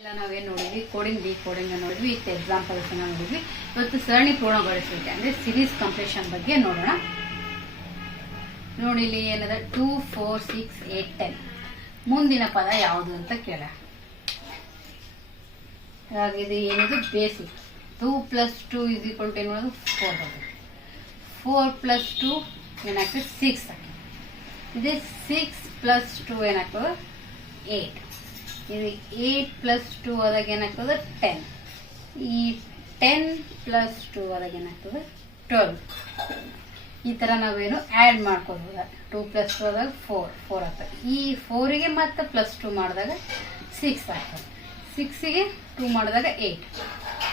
ಎಲ್ಲ ನಾವೇನು ನೋಡಿದ್ವಿ, ಕೋಡಿಂಗ್ ಡಿಕೋಡಿಂಗ್ ನೋಡಿದ್ವಿ, ವಿತ್ ಎಕ್ಸಾಂಪಲ್ಸ್ ನೋಡಿದ್ವಿ. ಇವತ್ತು ಸರಣಿ ಪೂರ್ಣಗೊಳಿಸುವಿಕೆ ಅಂದ್ರೆ ಸಿರೀಸ್ ಕಂಪ್ಲೀಷನ್ ಬಗ್ಗೆ ನೋಡೋಣ. ನೋಡಿ ಇಲ್ಲಿ ಏನದ 2, 4, 6, 8, 10 ಮುಂದಿನ ಪದ ಯಾವುದು ಅಂತ ಕೇಳ. ಇದು ಏನಿದು ಬೇಸಿಕ್. 2 + 2 = ಏನು ಮಾಡೋದು 4 ಬರ್ತದೆ. 4 + 2 ಏನಾಗ್ತದೆ 6 ಆಗ್ತದೆ. ಇದು 6 + 2 ಏನಾಗ್ತದೆ 8. ಇದು 8 + 2 ಆದಾಗ ಏನಾಗ್ತದೆ 10. ಈ 10 + 2 ಆದಾಗ ಏನಾಗ್ತದೆ 12. ಈ ತರ ನಾವೇನು ಆ್ಯಡ್ ಮಾಡ್ಕೋಬಹುದು. 2 + 2 ಆದಾಗ 4 ಆಗ್ತದೆ. ಈ 4ಗೆ ಮತ್ತೆ +2 ಮಾಡಿದಾಗ 6 ಆಗ್ತದೆ. 6ಗೆ 2 ಮಾಡಿದಾಗ 8,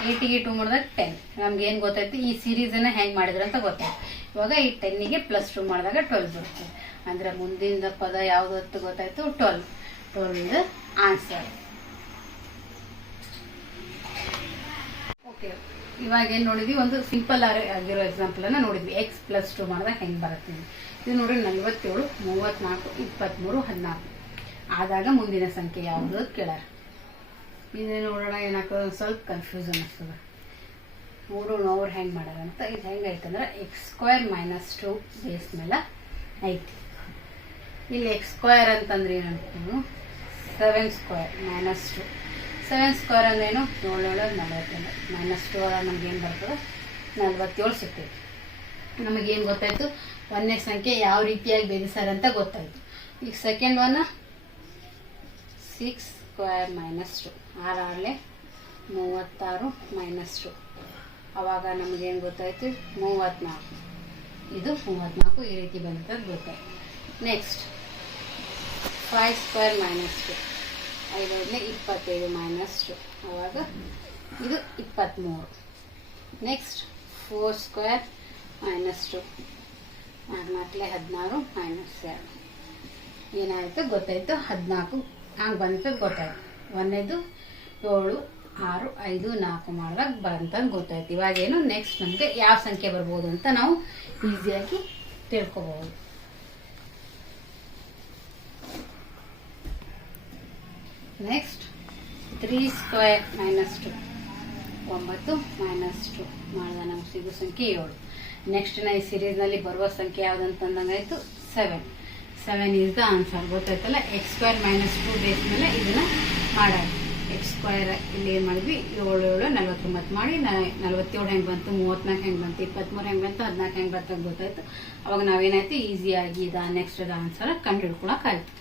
8ಗೆ 2 ಮಾಡಿದಾಗ 10. ನಮ್ಗೆ ಏನು ಗೊತ್ತಾಯ್ತು, ಈ ಸೀರೀಸನ್ನ ಹೆಂಗೆ ಮಾಡಿದ್ರು ಅಂತ ಗೊತ್ತಾಯ್ತು. ಇವಾಗ ಈ 10ಗೆ +2 ಮಾಡಿದಾಗ 12 ಬರುತ್ತೆ. ಅಂದ್ರೆ ಮುಂದಿನ ಪದ ಯಾವುದು ಅಂತ ಗೊತ್ತಾಯ್ತು, 12. 12 ಆನ್ಸರ್. ಓಕೆ, ಇವಾಗ ಏನು ನೋಡಿದ್ವಿ, ಒಂದು ಸಿಂಪಲ್ ಆಗಿರೋ ಎಕ್ಸಾಂಪಲ್ ಅನ್ನ ನೋಡಿದ್ವಿ. x + 2 ಮಾಡಿದಾಗ ಹೆಂಗೆ ಬರುತ್ತೆ. ಇದು ನೋಡಿ 47, 34, 23, 14 ಆದಾಗ ಮುಂದಿನ ಸಂಖ್ಯೆ ಯಾವುದು ಕೇಳಾರ. ಇದು ನೋಡೋಣ, ಏನಾಗ್ತದೆ ಸ್ವಲ್ಪ ಕನ್ಫ್ಯೂಷನ್ ಆಗ್ತದೆ. ನೋಡೋಣ ಅವ್ರು ಹೆಂಗೆ ಮಾಡ್ಯಾರ ಅಂತ. ಇದು ಹೆಂಗೆ ಐತಂದ್ರೆ x² - 2 ಬೇಸ್ ಮೇಲೆ ಐತಿ. ಇಲ್ಲಿ x² ಅಂತಂದ್ರೆ ಏನಂತ 7² - 2. 7² ಅಂದ್ರೇನು 7 - 42 -2 ಆದಾಗ ನಮ್ಗೆ ಏನು ಬರ್ತದೆ 47 ಸಿಗ್ತೈತಿ. ನಮಗೇನು ಗೊತ್ತಾಯ್ತು, ಒಂದನೇ ಸಂಖ್ಯೆ ಯಾವ ರೀತಿಯಾಗಿ ಬೆಳೆಸಾರ ಅಂತ ಗೊತ್ತಾಯ್ತು. ಈಗ ಸೆಕೆಂಡ್ ಒನ್ 6² - 2 6 36 -2 ಅವಾಗ ನಮಗೇನು ಗೊತ್ತಾಯ್ತು 34. ಇದು 34 ಈ ರೀತಿ ಬಂದಿರ್ತದೆ ಗೊತ್ತಾಯ್ತು. ನೆಕ್ಸ್ಟ್ 5² - 2 5 27 -2 ಅವಾಗ ಇದು 23. ನೆಕ್ಸ್ಟ್ 4² - 2 4 16 -7 ಏನಾಯಿತು ಗೊತ್ತಾಯ್ತು 14 ಹಂಗೆ ಬಂತದ್ದು ಗೊತ್ತಾಯ್ತು. ಒಂದೇದು 7 6 5 4 ಮಾಡಿದಾಗ ಬಂತಂದು ಗೊತ್ತಾಯ್ತು. ಇವಾಗೇನು ನೆಕ್ಸ್ಟ್ ನಮಗೆ ಯಾವ ಸಂಖ್ಯೆ ಬರ್ಬೋದು ಅಂತ ನಾವು ಈಸಿಯಾಗಿ ತಿಳ್ಕೊಬಹುದು. ನೆಕ್ಸ್ಟ್ 3² - 2 9 -2 ಮಾಡಿದ ನಮ್ಗೆ ಸಿಗೋ ಸಂಖ್ಯೆ 7. ನೆಕ್ಸ್ಟ್ ಈ ಸೀರೀಸ್ನಲ್ಲಿ ಬರುವ ಸಂಖ್ಯೆ ಯಾವುದಂತಂದಂಗಾಯ್ತು 7. 7 ಈಸ್ ದ ಆನ್ಸರ್. ಗೊತ್ತಾಯ್ತಲ್ಲ, x² - 2 ಬೇಸ್ ಮೇಲೆ ಇದನ್ನ ಮಾಡೋಣ. x² ಇಲ್ಲಿ ಏನು ಮಾಡಿದ್ವಿ 7 7 49 ಮಾಡಿ 47 ಹೆಂಗೆ ಬಂತು, 34 ಹೆಂಗೆ ಬಂತು, 23 ಹೆಂಗೆ ಬಂತು, 14 ಹೆಂಗೆ ಬಂತು ಗೊತ್ತಾಯ್ತು. ಅವಾಗ ನಾವೇನಾಯ್ತು ಈಸಿಯಾಗಿ ನೆಕ್ಸ್ಟ್ ಆನ್ಸರ್ ಕಂಡು ಹಿಡ್ಕೊಳಕ್ಕಾಯ್ತು.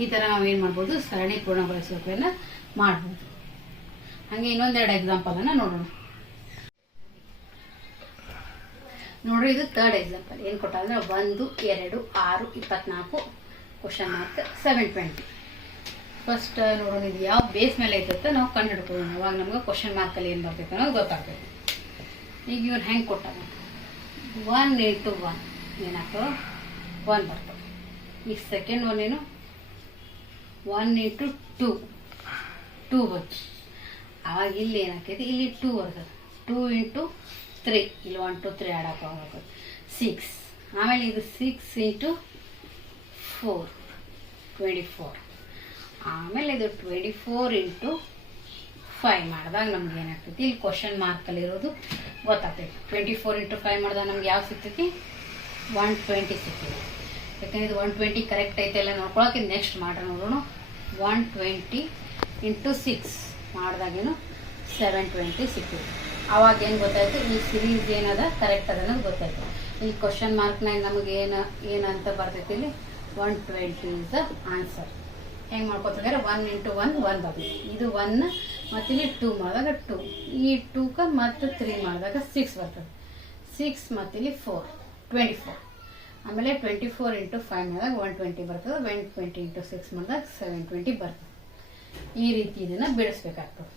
ಈ ಥರ ನಾವೇನು ಮಾಡ್ಬೋದು, ಸರಣಿ ಪೂರ್ಣಗೊಳಿಸೋಕೆಲ್ಲ ಮಾಡ್ಬೋದು. ಹಾಗೆ ಇನ್ನೊಂದೆರಡು ಎಕ್ಸಾಂಪಲನ್ನು ನೋಡೋಣ. ನೋಡ್ರಿ, ಇದು ಥರ್ಡ್ ಎಕ್ಸಾಂಪಲ್. ಏನು ಕೊಟ್ಟ ಅಂದ್ರೆ 1 2 6 24 720. ಫಸ್ಟ್ ನೋಡೋಣ, ಇದು ಯಾವ ಬೇಸ್ ಮೇಲೆ ಐತಂತ ನಾವು ಕಂಡು ಹಿಡ್ಕೊಳ್ಳೋಣ. ಅವಾಗ ನಮ್ಗೆ ಕ್ವಶನ್ ಏನು ಬರ್ತೈತೆ ಅನ್ನೋದು ಗೊತ್ತಾಗ್ತೈತೆ. ಈಗ ಇವ್ರು ಹೆಂಗೆ ಕೊಟ್ಟಾಗ 1 × 1 ಏನಾಗ್ತದೆ 1 ಬರ್ತದೆ. ಈಗ ಸೆಕೆಂಡ್ ಒನ್ ಏನು 1 × 2 ಬಂತು. ಆವಾಗ ಇಲ್ಲಿ ಏನಾಗ್ತೈತಿ, ಇಲ್ಲಿ 2 ಬರ್ತದೆ. 2 × 3 ಇಲ್ಲಿ 1 2 3 ಆಡಕ್ಕೆ ಹೋಗ್ಬೇಕು 6. ಆಮೇಲೆ ಇದು 6 × 4 24. ಆಮೇಲೆ ಇದು 24 × 5 ಮಾಡಿದಾಗ ನಮ್ಗೆ ಏನಾಗ್ತೈತಿ, ಇಲ್ಲಿ ಕ್ವಶನ್ ಮಾರ್ಕಲ್ಲಿರೋದು ಗೊತ್ತಾಗ್ತೈತಿ. 24 × 5 ಮಾಡಿದಾಗ ನಮ್ಗೆ ಯಾವ ಸಿಗ್ತೈತಿ 120 ಸಿಗ್ತೈತಿ. ಯಾಕಂದ್ರೆ ಇದು 120 ಕರೆಕ್ಟ್ ಐತೆ ಎಲ್ಲ ನೋಡ್ಕೊಳಕ್ಕೆ ನೆಕ್ಸ್ಟ್ ಮಾಡ್ರೆ ನೋಡೋಣ. 120 × 6 ಮಾಡಿದಾಗೇನು 720 ಸಿಗ್ತೈತಿ. ಅವಾಗ ಏನು ಗೊತ್ತಾಯ್ತು, ಈ ಸಿರೀಸ್ ಏನದ ಕರೆಕ್ಟ್ ಅದ ಅನ್ನೋದು ಗೊತ್ತಾಯ್ತು. ಇಲ್ಲಿ ಕ್ವಶನ್ ಮಾರ್ಕ್ನಾಗ ನಮಗೆ ಏನಂತ ಬರ್ತೈತಿ, ಇಲ್ಲಿ 120 ಇಸ್ ದ ಆನ್ಸರ್. ಹೆಂಗೆ ಮಾಡ್ಕೊತಾರೆ 1 × 1 1 ಬರ್ತೈತಿ. ಇದು 1 ಮತ್ತು ಇಲ್ಲಿ 2 ಮಾಡಿದಾಗ 2, ಈ 2ಗೆ ಮತ್ತು 3 ಮಾಡಿದಾಗ 6 ಬರ್ತದೆ. 6 ಮತ್ತು ಇಲ್ಲಿ 4 24. ಆಮೇಲೆ 24 × 5 ಮಾಡಿದಾಗ 120 ಬರ್ತದೆ. 120 × 6 ಮಾಡಿದಾಗ 720 ಬರ್ತದೆ. ಈ ರೀತಿ ಇದನ್ನು ಬಿಡಿಸ್ಬೇಕಾಗ್ತದೆ.